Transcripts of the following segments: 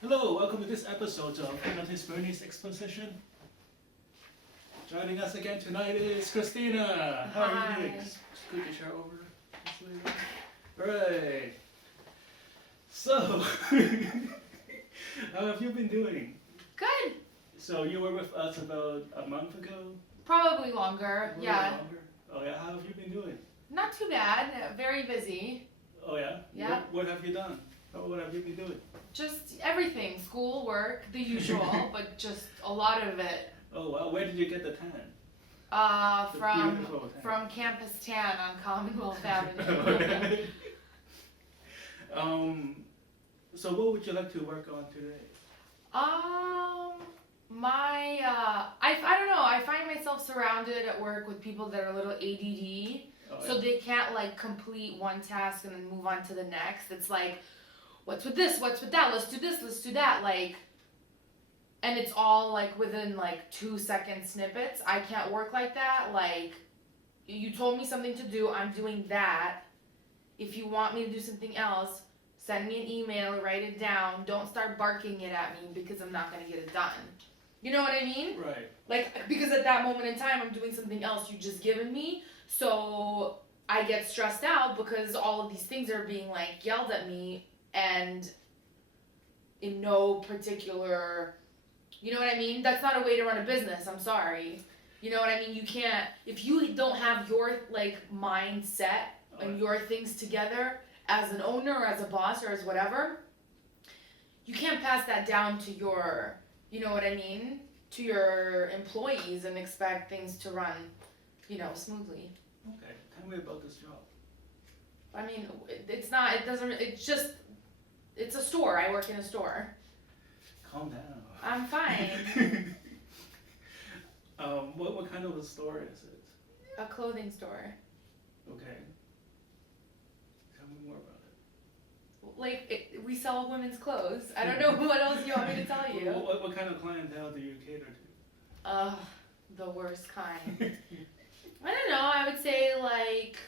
Hello, welcome to this episode of Hypnotist Bernie's Exposition. Joining us again tonight is Kristina. How are you doing? Scoot your chair over. Alright. So, how have you been doing? Good. So you were with us about a month ago? Probably longer, yeah. Longer? Oh yeah, how have you been doing? Not too bad, very busy. Oh yeah? Yeah. What have you done? What have you been doing? Just everything, school, work, the usual, but just a lot of it. Oh wow, where did you get the tan? From Campus Tan on Commonwealth Avenue. So what would you like to work on today? I don't know, I find myself surrounded at work with people that are a little ADD, so they can't like complete one task and then move on to the next. It's like, what's with this, what's with that, let's do this, let's do that, like, and it's all like within like 2-second snippets. I can't work like that. Like, you told me something to do, I'm doing that. If you want me to do something else, send me an email, write it down. Don't start barking it at me because I'm not going to get it done. You know what I mean? Right. Like, because at that moment in time, I'm doing something else you just given me. So I get stressed out because all of these things are being like yelled at me and in no particular, you know what I mean? That's not a way to run a business. I'm sorry. You know what I mean? You can't, if you don't have your like mindset and your things together as an owner or as a boss or as whatever, you can't pass that down to your, you know what I mean, to your employees and expect things to run, you know, smoothly. Okay, tell me about this job. I mean, it's not, it doesn't, it's just, it's a store. I work in a store. Calm down. I'm fine. What kind of a store is it? A clothing store. Okay. Tell me more about it. Like, we sell women's clothes. I don't know what else you want me to tell you. What kind of clientele do you cater to? The worst kind. I don't know, I would say like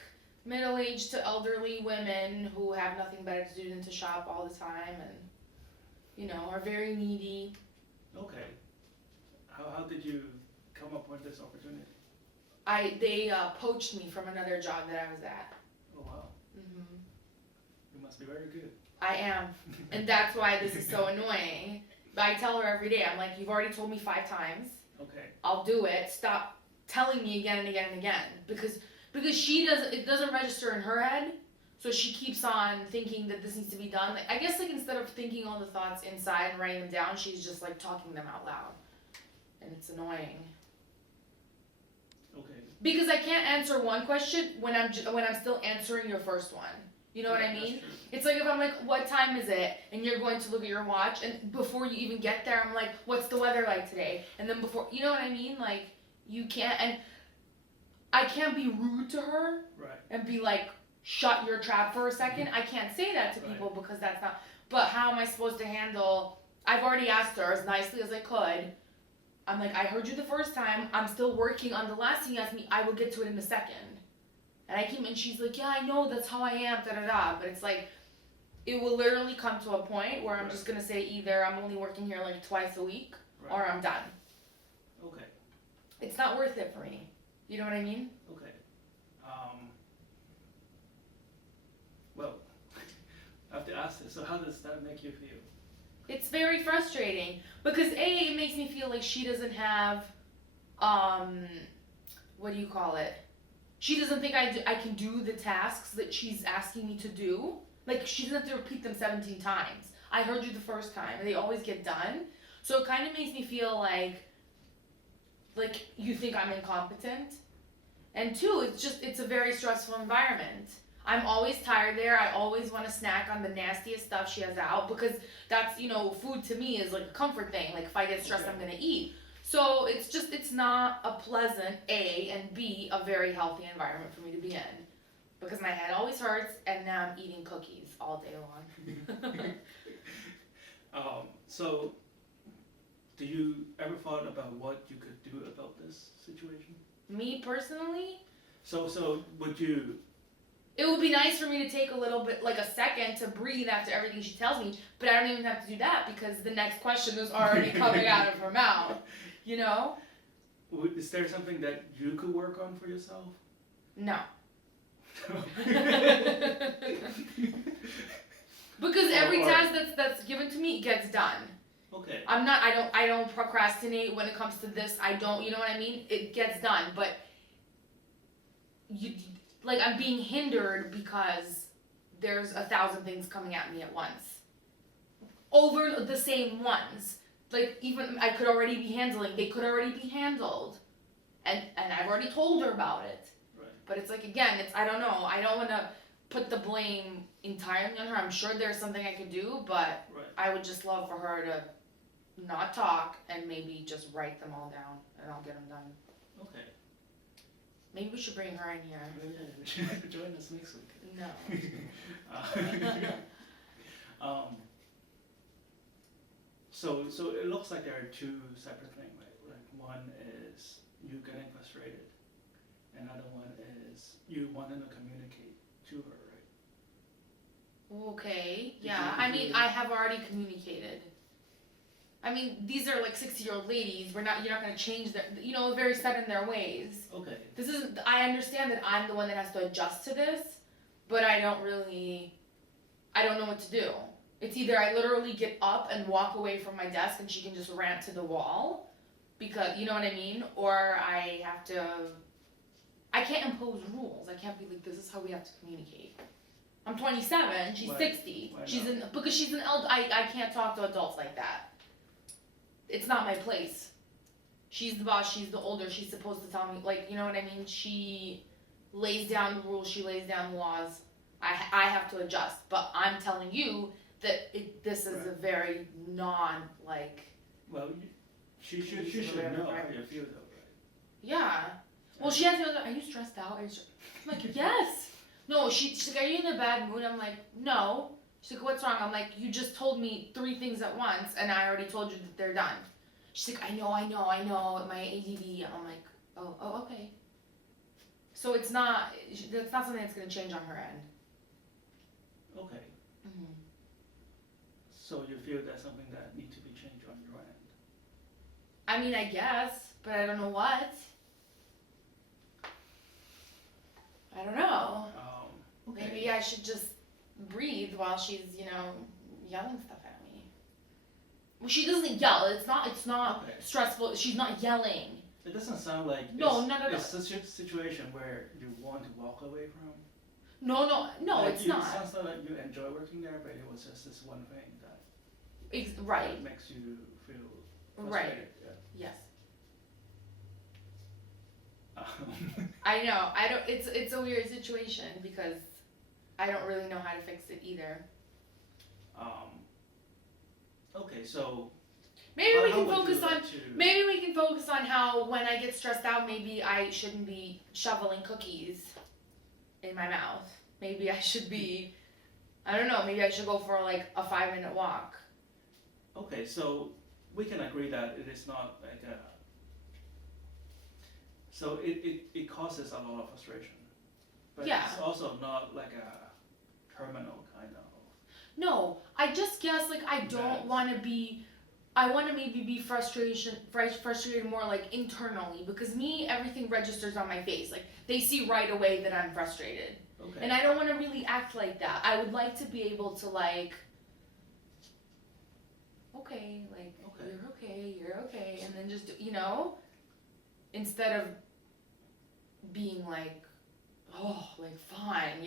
middle-aged to elderly women who have nothing better to do than to shop all the time and, you know, are very needy. Okay. How did you come up with this opportunity? They poached me from another job that I was at. Oh wow. Mhm. You must be very good. I am, and that's why this is so annoying. But I tell her every day, I'm like, you've already told me 5 times. Okay. I'll do it. Stop telling me again and again and again, because it doesn't register in her head, so she keeps on thinking that this needs to be done. Like, I guess like instead of thinking all the thoughts inside and writing them down, she's just like talking them out loud, and it's annoying. Okay. Because I can't answer one question when I'm still answering your first one. You know what I mean? It's like if I'm like, what time is it? And you're going to look at your watch, and before you even get there, I'm like, what's the weather like today? And then before, you know what I mean? Like, you can't, and I can't be rude to her. Right. And be like, shut your trap for a second. I can't say that to people because that's not, but how am I supposed to handle, I've already asked her as nicely as I could. I'm like, I heard you the first time, I'm still working on the last thing you asked me, I will get to it in a second. And she's like, yeah, I know, that's how I am, da-da-da. But it's like, it will literally come to a point where I'm just going to say either I'm only working here like twice a week or I'm done. Okay. It's not worth it for me. You know what I mean? Okay. Well, I have to ask this. So how does that make you feel? It's very frustrating because it makes me feel like she doesn't have, what do you call it? She doesn't think I can do the tasks that she's asking me to do. Like, she doesn't have to repeat them 17 times. I heard you the first time, and they always get done. So it kind of makes me feel like you think I'm incompetent. And 2, it's a very stressful environment. I'm always tired there. I always want to snack on the nastiest stuff she has out because that's, you know, food to me is like a comfort thing. Like, if I get stressed, I'm going to eat. So it's not a pleasant, A, and B, a very healthy environment for me to be in. Because my head always hurts, and now I'm eating cookies all day long. So, do you ever thought about what you could do about this situation? Me personally? So would you It would be nice for me to take a little bit, like a second to breathe after everything she tells me, but I don't even have to do that because the next question is already coming out of her mouth, you know? Is there something that you could work on for yourself? No. Because every task that's given to me gets done. Okay. I don't procrastinate when it comes to this. I don't, you know what I mean? It gets done, but I'm being hindered because there's 1,000 things coming at me at once. Over the same ones. Like, even I could already be handling, they could already be handled. And I've already told her about it. Right. But it's like, again, I don't know. I don't want to put the blame entirely on her. I'm sure there's something I could do, but Right. I would just love for her to not talk and maybe just write them all down and I'll get them done. Okay. Maybe we should bring her in here. Join us next week. No. So it looks like there are two separate things, right? Like one is you getting frustrated, another one is you wanting to communicate to her, right? Okay, yeah. I mean, I have already communicated. I mean, these are like 60-year-old ladies. You're not going to change their, very set in their ways. Okay. I understand that I'm the one that has to adjust to this, but I don't know what to do. It's either I literally get up and walk away from my desk and she can just rant to the wall, because, you know what I mean? Or I can't impose rules. I can't be like, this is how we have to communicate. I'm 27, she's 60. Because she's an elder. I can't talk to adults like that. It's not my place. She's the boss, she's the older, she's supposed to tell me, like, you know what I mean? She lays down the rules, she lays down the laws. I have to adjust, but I'm telling you that this is a very Well, she should know how you feel though, right? Yeah. Well, she has to know, are you stressed out? I'm like, yes. No, she's like, are you in a bad mood? I'm like, no. She's like, what's wrong? I'm like, you just told me 3 things at once, and I already told you that they're done. She's like, I know, my ADD. I'm like, oh, okay. So that's not something that's going to change on her end. Okay. Mm-hmm. So you feel that's something that needs to be changed on your end? I mean, I guess, but I don't know what. I don't know. Okay. Maybe I should just breathe while she's, yelling stuff at me. Well, she doesn't yell. It's not Okay. stressful. She's not yelling. It doesn't sound like it's such a situation where you want to walk away from. No, Like it's not. It sounds like you enjoy working there, but it was just this one thing that Right. makes you feel Right. frustrated. Yes. Yeah. I know. It's a weird situation because I don't really know how to fix it either. Okay, so Maybe we how can would you focus on like to- maybe we can focus on how when I get stressed out, maybe I shouldn't be shoveling cookies in my mouth. Maybe I should be, I don't know, maybe I should go for like a 5-minute walk. Okay, so we can agree that it is not like a. So it causes a lot of frustration, but Yeah. it's also not like a terminal kind of. No, I just guess like I don't Yes. want to be. I want to maybe be frustrated more like internally because everything registers on my face. Like they see right away that I'm frustrated, Okay. and I don't want to really act like that. I would like to be able to like, okay, like you're okay, and then just instead of being like, oh, like fine,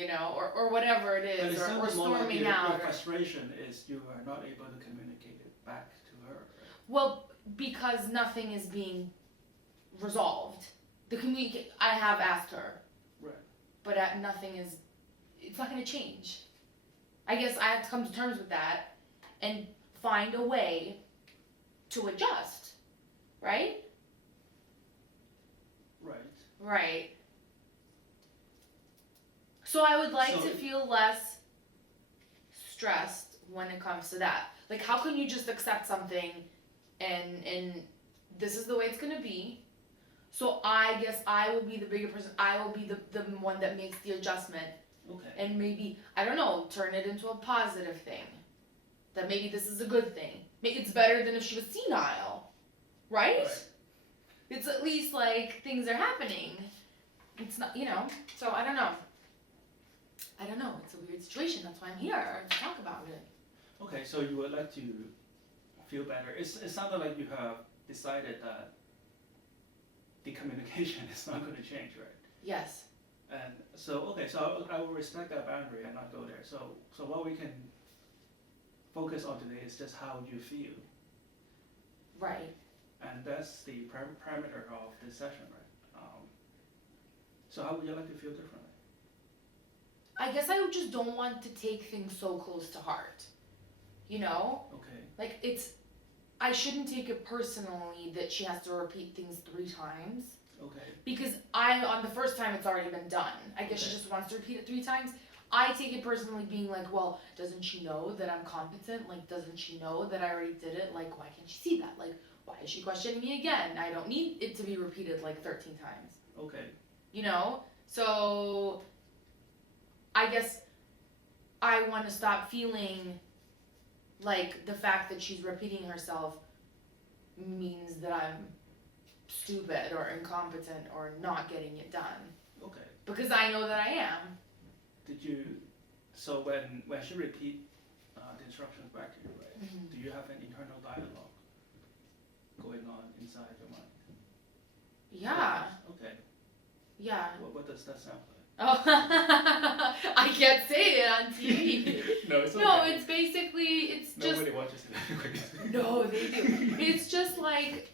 or whatever it But is, it or sounds more like storming your out. frustration is you are not able to communicate it back to her. Right? Well, because nothing is being resolved. I have asked her. Right. But nothing is, it's not going to change. I guess I have to come to terms with that and find a way to adjust. Right? Right. Right. So I would like So to feel less stressed when it comes to that. Like, how can you just accept something and this is the way it's going to be? So I guess I will be the bigger person. I will be the one that makes the adjustment Okay. And maybe, I don't know, turn it into a positive thing. That maybe this is a good thing. Maybe it's better than if she was senile. Right? It's at least like things are happening. It's not, you know, so I don't know. I don't know, it's a weird situation. That's why I'm here to talk about it. Okay, so you would like to feel better. It sounded like you have decided that the communication is not going to change, right? Yes. And so, okay, so I will respect that boundary and not go there. So what we can focus on today is just how you feel. Right. And that's the parameter of this session, right? So how would you like to feel differently? I guess I just don't want to take things so close to heart. You know? Okay. Like, I shouldn't take it personally that she has to repeat things 3 times. Okay. Because on the first time it's already been done. I guess she just wants to repeat it 3 times. I take it personally being like, well, doesn't she know that I'm competent? Like, doesn't she know that I already did it? Like, why can't she see that? Like, why is she questioning me again? I don't need it to be repeated like 13 times. Okay. You know? So, I guess I want to stop feeling like the fact that she's repeating herself means that I'm stupid or incompetent or not getting it done. Okay. Because I know that I am. So when she repeat the instructions back to you, right? Mm-hmm. Do you have an internal dialogue going on inside your mind? Yeah. Okay. Yeah. What does that sound like? Oh, I can't say it on TV. No, it's okay. No, it's basically, it's just. Nobody watches it anyways. No, they do. It's just like,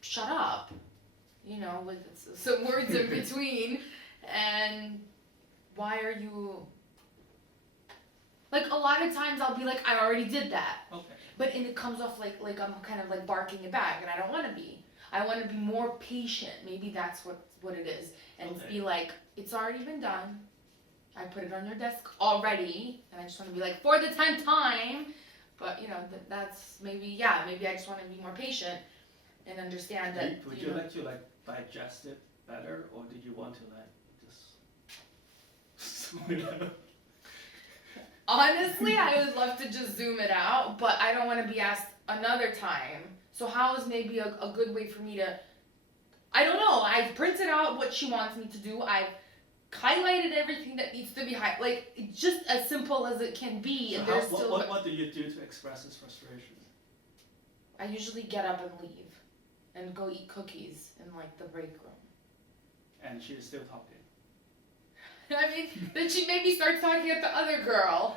shut up. You know, with some words in between. And why are you. Like, a lot of times I'll be like, I already did that. Okay. But and it comes off like I'm kind of like barking it back, and I don't want to be. I want to be more patient. Maybe that's what it is. And be like, it's already been done. I put it on your desk already. And I just want to be like, for the 10th time. But, you know, that's maybe I just want to be more patient and understand that. Would you like to digest it better, or did you want to just zoom it out? Honestly, I would love to just zoom it out, but I don't want to be asked another time. So how is maybe a good way for me to, I don't know, I've printed out what she wants me to do, I've highlighted everything that needs to be like, it's just as simple as it can be. So and what do you do to express this frustration? I usually get up and leave, and go eat cookies in like the break room. And she is still talking? I mean, then she maybe starts talking at the other girl,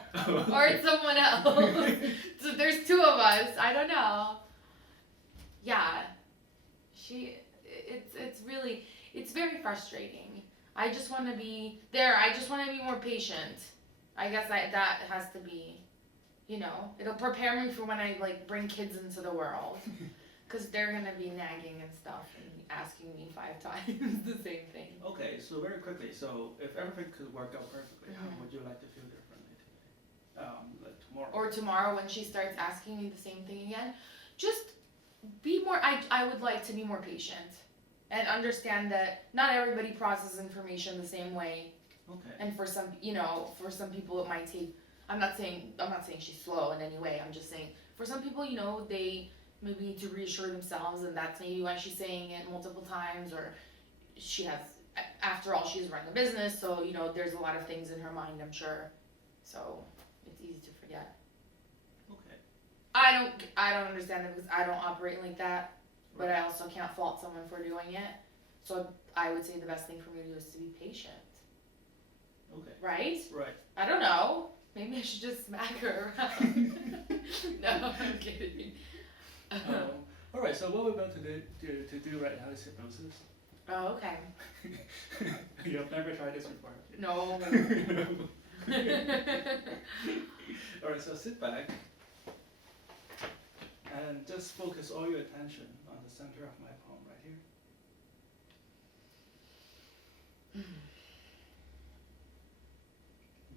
or at someone else. So there's 2 of us, I don't know. Yeah, it's very frustrating. I just want to be there. I just want to be more patient. I guess that has to be, you know, it'll prepare me for when I like bring kids into the world. Because they're going to be nagging and stuff and asking me 5 times the same thing. Okay, so very quickly, so if everything could work out perfectly, how would you like to feel differently today? Like tomorrow? Or tomorrow when she starts asking me the same thing again. Just be more, I would like to be more patient. And understand that not everybody processes information the same way. Okay. And for some, you know, for some people it might take, I'm not saying she's slow in any way. I'm just saying, for some people, you know, they maybe need to reassure themselves, and that's maybe why she's saying it multiple times, or she has, after all, she's running a business, so, you know, there's a lot of things in her mind, I'm sure. So, it's easy to forget. Okay. I don't understand it because I don't operate like that, but I also can't fault someone for doing it. So, I would say the best thing for me to do is to be patient. Okay. Right? Right. I don't know. Maybe I should just smack her around. No, I'm kidding. All right. So what we're about to do right now is hypnosis. Oh, okay. You have never tried this before. No. All right. So sit back and just focus all your attention on the center of my palm right here.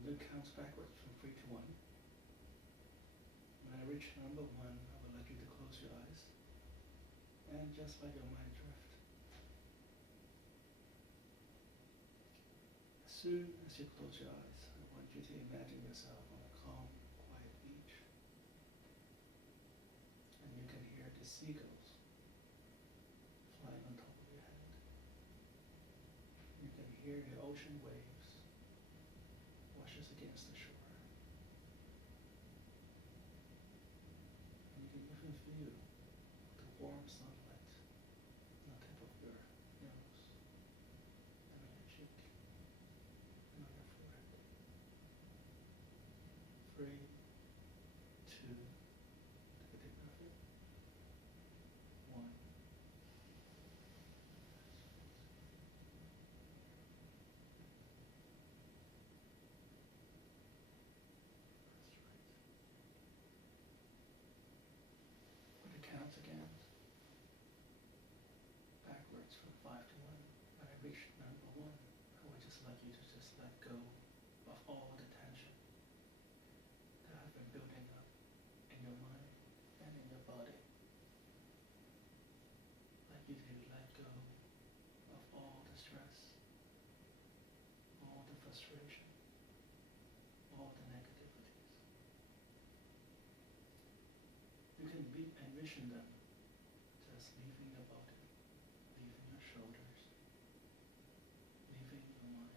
Luke counts backwards from 3 to 1. When I reach number 1, I would like you to close your eyes and just let your mind drift. soon as you close your eyes, I want you to imagine yourself on a calm, quiet beach. And you can hear the seagulls flying on top of your head. You can hear the ocean waves washes against the shore. And you can even feel the warm sunlight on the tip of your nose and on your cheek and on your forehead. 3, 2, take a deep breath in. 1. When it counts again, backwards from 5 to 1, when I reach number 1, I would just like you to just let go of all the tension that have been building up in your mind and in your body. Like you to let go of all the stress, all the frustration, all the negativities. You can envision them just leaving your body, leaving your shoulders, leaving your mind,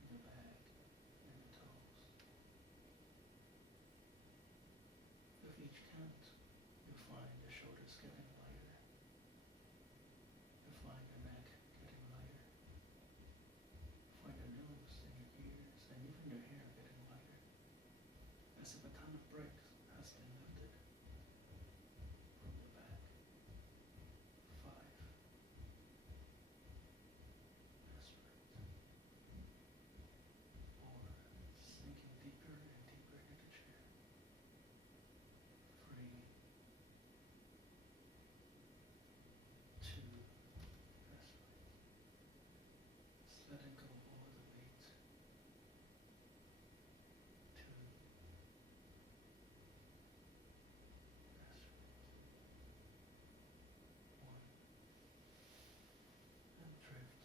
and your back, and your toes. With each count, you find your shoulders getting lighter. You find your neck getting lighter. You find your nose and your ears and even your hair getting lighter. As if a ton of bricks has been lifted from your back. 5. That's right. 4. Sinking deeper and deeper into the chair. 3. 2. That's right. Just letting go of all the weight. 2. That's right. 1. And drift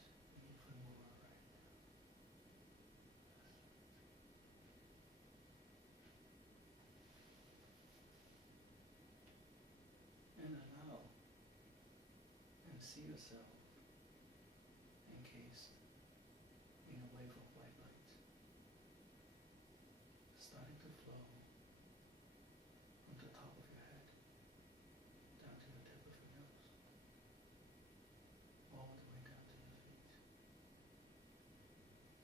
even more right now. And allow and see yourself encased in a wave of white light, starting to flow from the top of your head down to the tip of your nose, all the way down to your feet.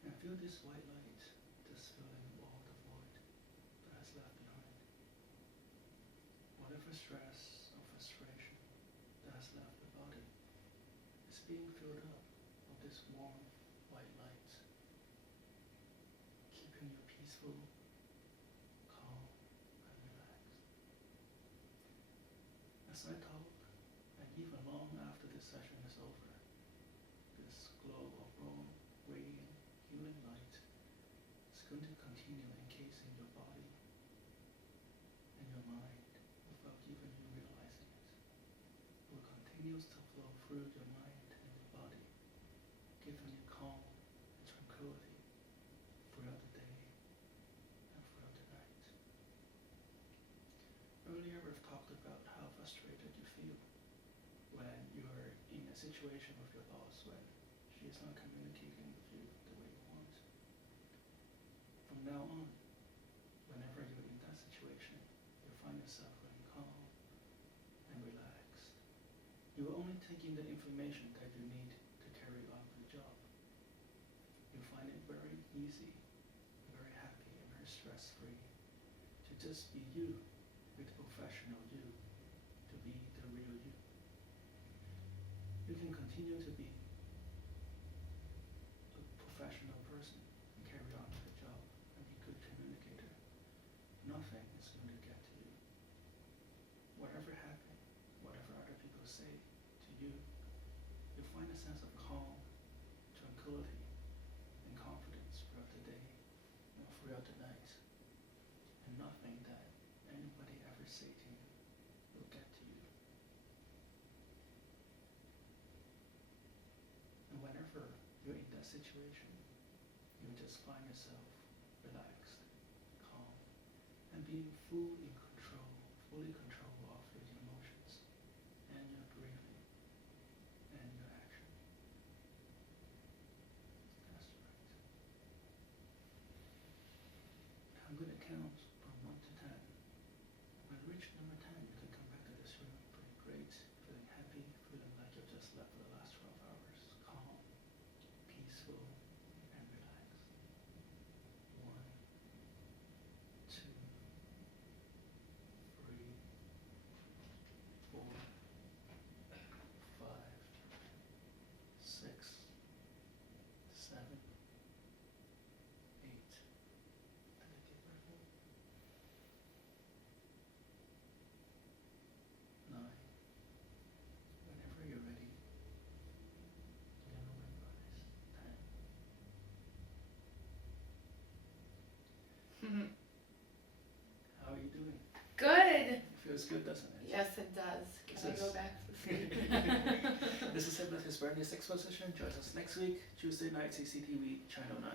And feel this white light just filling all the void that has left behind. Whatever stress or frustration that has left the body is being filled up with this warm white light, keeping you peaceful, calm, and relaxed. As I talk, and even long after this session is over, this glow of warm, radiant, healing light is going to continue encasing your body and your mind without even you realizing it. It will continue to flow through your mind and your body, giving you calm and tranquility throughout the day and throughout the night. Earlier we've talked about how frustrated you feel when you're in a situation with your boss when she is not communicating with you the way you want. From now on, whenever you're in that situation, you'll find yourself feeling calm and relaxed. You're only taking the information that you need to carry on the job. You'll find it very easy, very happy, and very stress-free to just be you, with the professional you, to be the real you. You can continue to be a professional person and carry on with the job and be a good communicator. Nothing is going to get to you. Whatever happens, whatever other people say to you, you'll find a sense of calm, tranquility, and confidence throughout the day and throughout the night. And nothing that anybody ever say to you will get to you. And whenever you're in that situation, you just find yourself relaxed, calm, and being fully control of your emotions and your breathing and your action. That's right. I'm going to count from 1 to 10. When you reach number 10, you can come back to this room feeling great, feeling happy, feeling like you've just slept for the last 12 hours, calm, peaceful, and relaxed. 1, 2, 3, 4, 5, 6, 7, 8. Take a deep breath in. 9. Whenever you're ready, you can open your eyes. 10. How are you doing? Good. It feels good, doesn't it? Yes, it does. Can I go back to sleep? This is Hypnotist Bernie's Exposition. Join us next week, Tuesday night, CCTV, Channel 9.